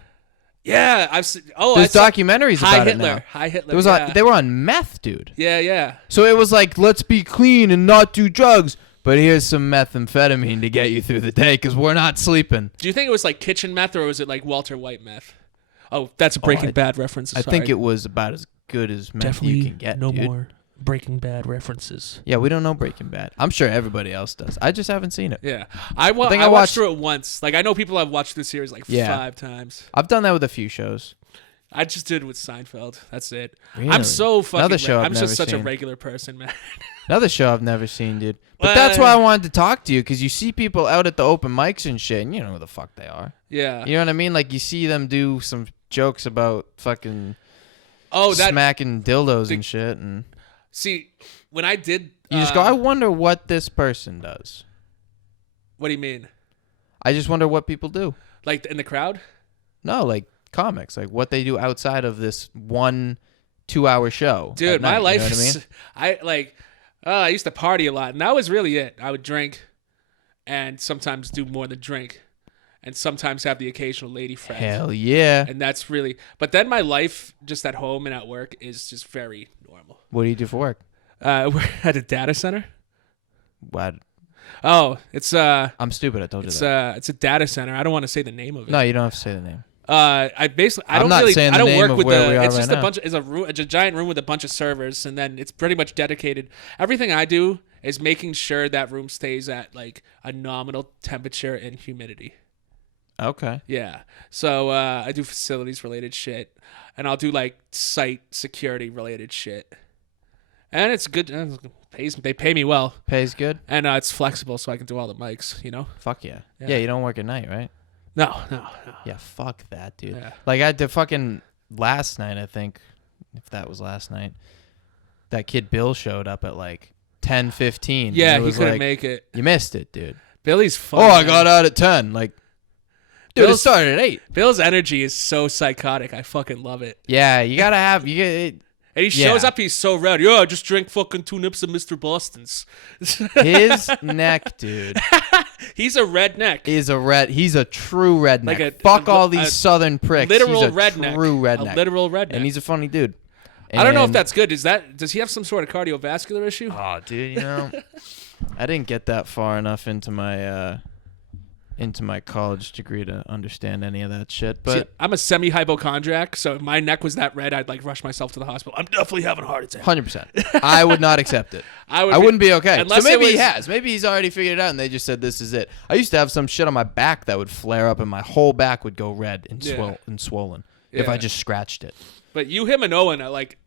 Yeah, I've seen. Oh, There's I saw documentaries High about Hitler. it now. High Hitler. There was yeah. they were on meth, dude. Yeah. So it was like, let's be clean and not do drugs. But here's some methamphetamine to get you through the day because we're not sleeping. Do you think it was like kitchen meth or was it like Walter White meth? Oh, that's a Breaking Bad reference. I think it was about as good as meth you can get, no dude. more Breaking Bad references. Yeah, we don't know Breaking Bad. I'm sure everybody else does. I just haven't seen it. Yeah, I think watched I watched- through it once. Like I know people have watched the series like Yeah. 5 times. I've done that with a few shows. I just did it with Seinfeld. That's it. Really? I'm so fucking. Another show I've I'm never just such a seen. regular person, man. Another show I've never seen, dude. But that's why I wanted to talk to you because you see people out at the open mics and shit, and you know who the fuck they are. Yeah. You know what I mean? Like you see them do some jokes about fucking Oh, that. smacking dildos and shit, and See, when I did. you just go, I wonder what this person does. What do you mean? I just wonder what people do. Like in the crowd? No, like comics, like what they do outside of this 1 2-hour show. Dude, at my night, life You know what I is. mean? I used to party a lot, and that was really it. I would drink, and sometimes do more than drink, and sometimes have the occasional lady friend. Hell yeah. And that's really. But then my life, just at home and at work, is just very normal. What do you do for work? We're at a data center. What? Oh, it's I'm stupid. I told you that. it's a data center. I don't want to say the name of it. No, you don't have to say the name. I I'm don't not really saying I the don't name work of with where we are it's right just now. it's a giant room with a bunch of servers, and then it's pretty much dedicated. Everything I do is making sure that room stays at like a nominal temperature and humidity. Okay. Yeah. So I do facilities related shit, and I'll do like site security related shit. And it's good. They pay me well, Pays good? and it's flexible, so I can do all the mics. You know? Fuck yeah. Yeah. Yeah, you don't work at night, right? No. Yeah, fuck that, dude. Yeah. Like I did fucking last night, I think, if that was last night, that kid Bill showed up at like 10:15. Yeah, It he was couldn't like, make it. You missed it, dude. Billy's funny. Oh, I man. got out at 10. Like, dude, it Bill's- started at 8. Bill's energy is so psychotic. I fucking love it. Yeah, you gotta have you get And he shows Yeah. up, he's so red. Yo, I just drank fucking 2 nips of Mr. Boston's. his neck, dude, He's a redneck. is a red. He's a true redneck. Like Fuck a- all a these southern pricks. literal he's a redneck. true redneck. A literal redneck. And he's a funny dude. I don't know if And- that's good. Does he have some sort of cardiovascular issue? Oh, dude, you know, I didn't get that far enough into my college degree to understand any of that shit. But See, I'm a semi-hypochondriac, so if my neck was that red, I'd like rush myself to the hospital. I'm definitely having a heart attack. 100%, I would not accept it. I be- wouldn't be okay. So unless maybe it he was- has. Maybe he's already figured it out, and they just said this is it. I used to have some shit on my back that would flare up, and my whole back would go red and Yeah. swollen if Yeah. I just scratched it. But you, him, and Owen are like,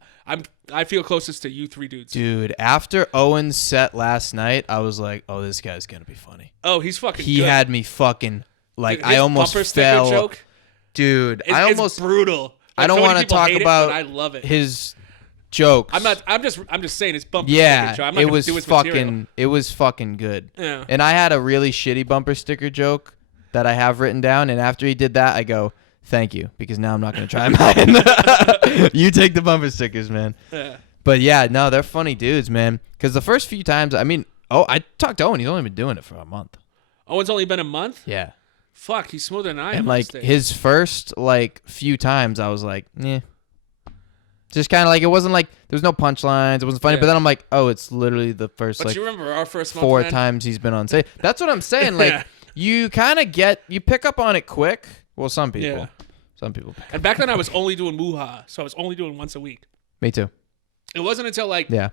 I feel closest to you 3 dudes. Dude, after Owen's set last night, I was like, oh, this guy's gonna be funny. Oh, he's fucking He good. had me fucking like Dude, I his almost bumper sticker fell. joke. Dude, It's, I it's almost brutal. I Like, don't so many want to people talk hate it, about but I love it. his jokes. I'm just saying it's bumper Yeah, sticker joke. I'm not it gonna was do his fucking material. it was fucking good. Yeah. And I had a really shitty bumper sticker joke that I have written down, and after he did that, I go, "Thank you," because now I'm not gonna try mine. You take the bumper stickers, man. Yeah. But yeah, no, they're funny dudes, man. Because the first few times, I mean, I talked to Owen. He's only been doing it for a month. Owen's only been a month? Yeah. Fuck, he's smoother than I am. And on like stage. his first like few times, I was like, yeah. Just kind of like it wasn't like there was no punchlines. It wasn't funny. Yeah. But then I'm like, oh, it's literally the first But like you remember our first month, 4 man? times he's been on stage. That's what I'm saying. Like Yeah. you kind of you pick up on it quick. Well, some people. Yeah. Some people. And back then I was only doing Muha, so I was only doing once a week. Me too. It wasn't until like Yeah.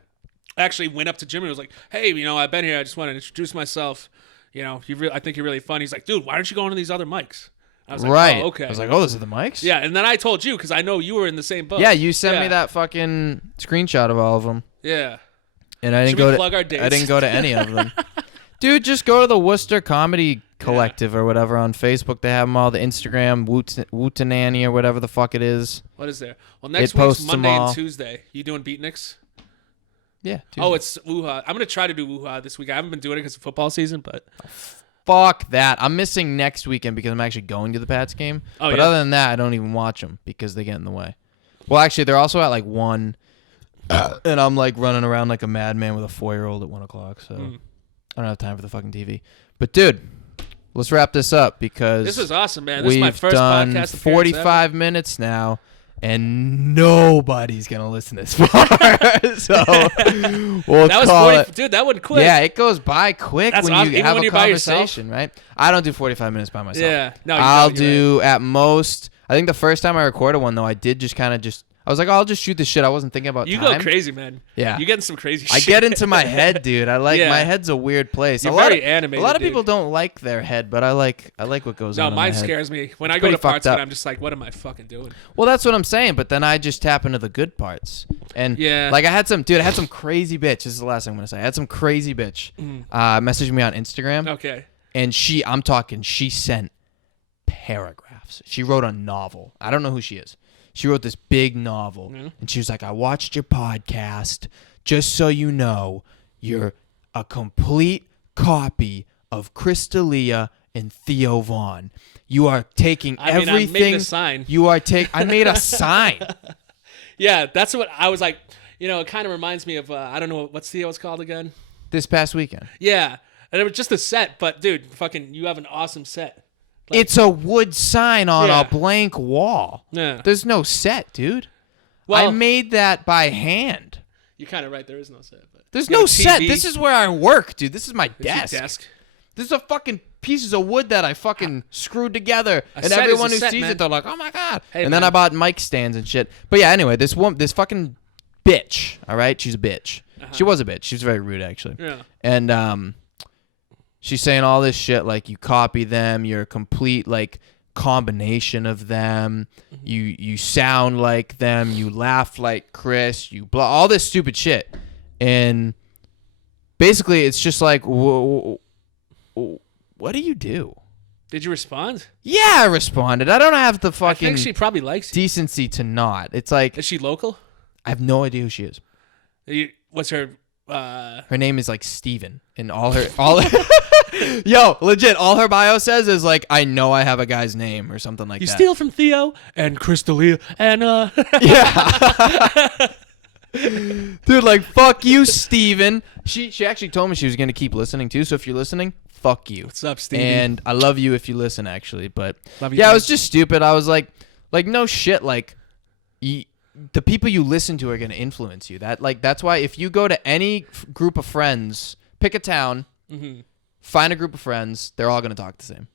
I actually went up to Jimmy and was like, "Hey, I've been here. I just want to introduce myself. I think you're really fun." He's like, "Dude, why don't you go into these other mics?" I was like, Right. "Oh, okay." I was like, oh, those are the mics? Yeah, and then I told you because I know you were in the same boat. Yeah, you sent me Yeah. that fucking screenshot of all of them. Yeah. And I didn't Should go we to plug our dates? I didn't go to any of them. Dude, just go to the Worcester Comedy Collective or whatever on Facebook. They have them all. The Instagram, Wootanani or whatever the fuck it is. What is there? Well, next posts week's them Monday all. and Tuesday. You doing beatniks? Yeah. Oh, it's Wuha. I'm gonna try to do Wuha this week. I haven't been doing it because of football season, but Fuck that. I'm missing next weekend because I'm actually going to the Pats game. Oh, But yeah? other than that, I don't even watch them because they get in the way. Well, actually, they're also at like 1. And I'm like running around like a madman with a 4-year-old at 1 o'clock. So I don't have time for the fucking TV. But dude, let's wrap this up because this was awesome, man. This is we've my first done podcast. appearance 45 minutes now. And nobody's gonna listen this far, so we'll That was call 40, it. dude. That went quick. Yeah, it goes by quick That's when awesome. you Even have when a you're by yourself? conversation, right? I don't do 45 minutes by myself. Yeah. No, you I'll don't, you're do at most. I think the first time I recorded one though, I did just kind of I was like, oh, I'll just shoot the shit. I wasn't thinking about You time. go crazy, man. Yeah. You getting some crazy I shit. get into my head, dude. I like Yeah. my head's a weird place. You're a lot very of, animated, A lot of dude. people don't like their head, but I like what goes No, on. in my mine head. scares me. When It's I go to pretty fucked parts of up. it, I'm just like, what am I fucking doing? Well, that's what I'm saying. But then I just tap into the good parts. And Yeah. like I had some crazy bitch. This is the last thing I'm gonna say. I had some crazy bitch message me on Instagram, Okay. and she sent paragraphs. She wrote a novel. I don't know who she is. She wrote this big novel, and she was like, I watched your podcast. Just so you know, you're a complete copy of Chris D'Elia and Theo Vaughn. You are taking everything. I made a sign. I made a sign. Yeah, that's what I was like. It kind of reminds me of, I don't know, what's Theo's called again? This past weekend. Yeah. And it was just a set, but dude, fucking, you have an awesome set. It's a wood sign on Yeah. a blank wall. Yeah. There's no set, dude. Well, I made that by hand. You're kind of right. There is no set. But There's You have no a set. TV. This is where I work, dude. This is my It's your desk. desk. This is a fucking pieces of wood that I fucking screwed together. A And set is everyone a who set, sees man. it, they're like, oh my God. Hey, and then man. I bought mic stands and shit. But yeah, anyway, this fucking bitch, all right? She's a bitch. She was a bitch. She was very rude, actually. Yeah. And she's saying all this shit like you copy them, you're a complete like combination of them. You sound like them, you laugh like Chris, you blah, all this stupid shit. And basically it's just like what do you do? Did you respond? Yeah, I responded. I don't have the I fucking think she probably likes you. decency to not. It's like Is she local? I have no idea who she is. What's her? Her name is like Steven. And all her yo, legit, all her bio says is like, I know I have a guy's name or something like You that. steal from Theo and Chris D'Elia and Yeah. Dude, like, fuck you, Steven. She actually told me she was going to keep listening, too. So if you're listening, fuck you. What's up, Stevie? And I love you if you listen, actually. But, Love you, yeah, it man. was just stupid. I was like, no shit. Like, the people you listen to are going to influence you. That's why if you go to any group of friends, pick a town, find a group of friends, they're all going to talk the same.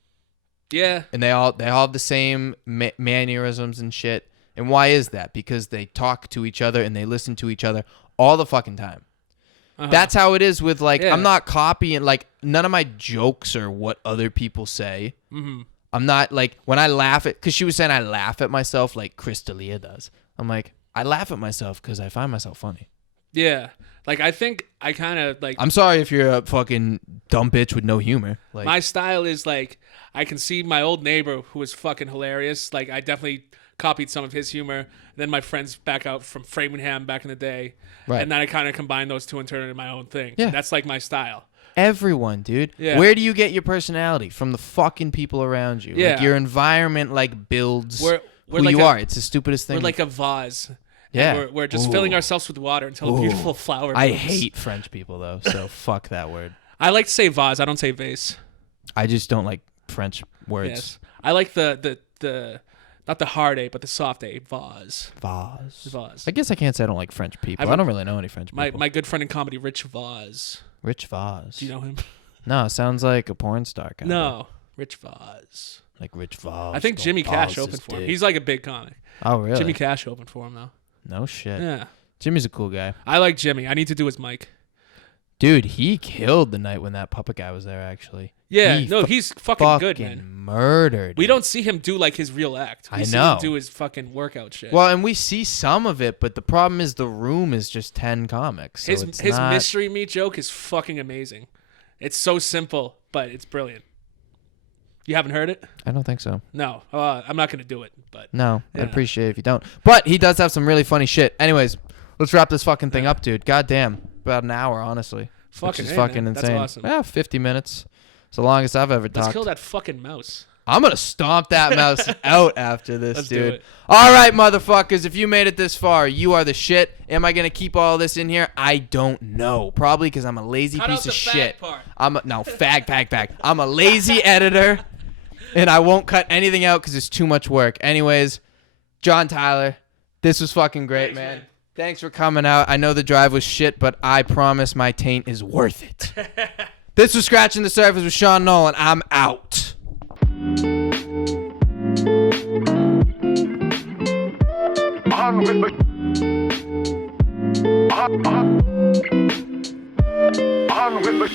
Yeah. And they all have the same mannerisms and shit. And why is that? Because they talk to each other and they listen to each other all the fucking time. That's how it is with, like, Yeah. I'm not copying, like, none of my jokes are what other people say. I'm not, like, when I laugh at, because she was saying I laugh at myself like Chris D'Elia does. I'm like, I laugh at myself because I find myself funny. Yeah. Like, I think I kind of, like, I'm sorry if you're a fucking dumb bitch with no humor. Like, my style is, like, I can see my old neighbor who was fucking hilarious. Like, I definitely copied some of his humor. And then my friends back out from Framingham back in the day. Right. And then I kind of combine those two and turn it into my own thing. Yeah. That's, like, my style. everyone, dude. Yeah. Where do you get your personality? From the fucking people around you. Yeah. Like, your environment, like, builds We're who like you a- are. It's the stupidest thing. We're like a vase. Yeah. And we're just filling ourselves with water until a beautiful flower I blooms. hate French people, though, so fuck that word. I like to say vase. I don't say vase. I just don't like French words. Yes. I like the not the hard A, but the soft A. Vase. Vase. Vase. I guess I can't say I don't like French people. I've- I don't really know any French My people. my good friend in comedy, Rich Vase. Rich Vase. Do you know him? No, it sounds like a porn star kind of. No, Rich Vase. Like Rich Vase. I think don't Jimmy Cash Vase opened his for him. dick. He's like a big comic. Oh, really? Jimmy Cash opened for him though. No shit. Yeah. Jimmy's a cool guy. I like Jimmy. I need to do his mic. Dude, he killed the night when that puppet guy was there, actually. Yeah, He he's fucking good, man. Murdered. We don't see him do like his real act. We I see know. him do his fucking workout shit. Well, and we see some of it, but the problem is the room is just 10 comics. So his it's his not... mystery meat joke is fucking amazing. It's so simple, but it's brilliant. You haven't heard it? I don't think so. No, I'm not gonna do it. But No, Yeah. I'd appreciate it if you don't. But he does have some really funny shit. Anyways, let's wrap this fucking thing up, dude. God damn. About an hour, honestly. fucking, Which is hey, fucking man. insane. That's awesome. Yeah, 50 minutes. It's the longest I've ever Let's talked. kill that fucking mouse. I'm going to stomp that mouse out after this, Let's do dude. it. All right, motherfuckers. If you made it this far, you are the shit. Am I going to keep all this in here? I don't know. Probably because I'm a lazy Cut piece out of the shit. fag part. No, fag, pack. I'm a lazy editor, and I won't cut anything out because it's too much work. Anyways, John Tyler, this was fucking great, Thanks, man. man. Thanks for coming out. I know the drive was shit, but I promise my taint is worth it. This was Scratching the Surface with Sean Nolan. I'm out. On with the on with the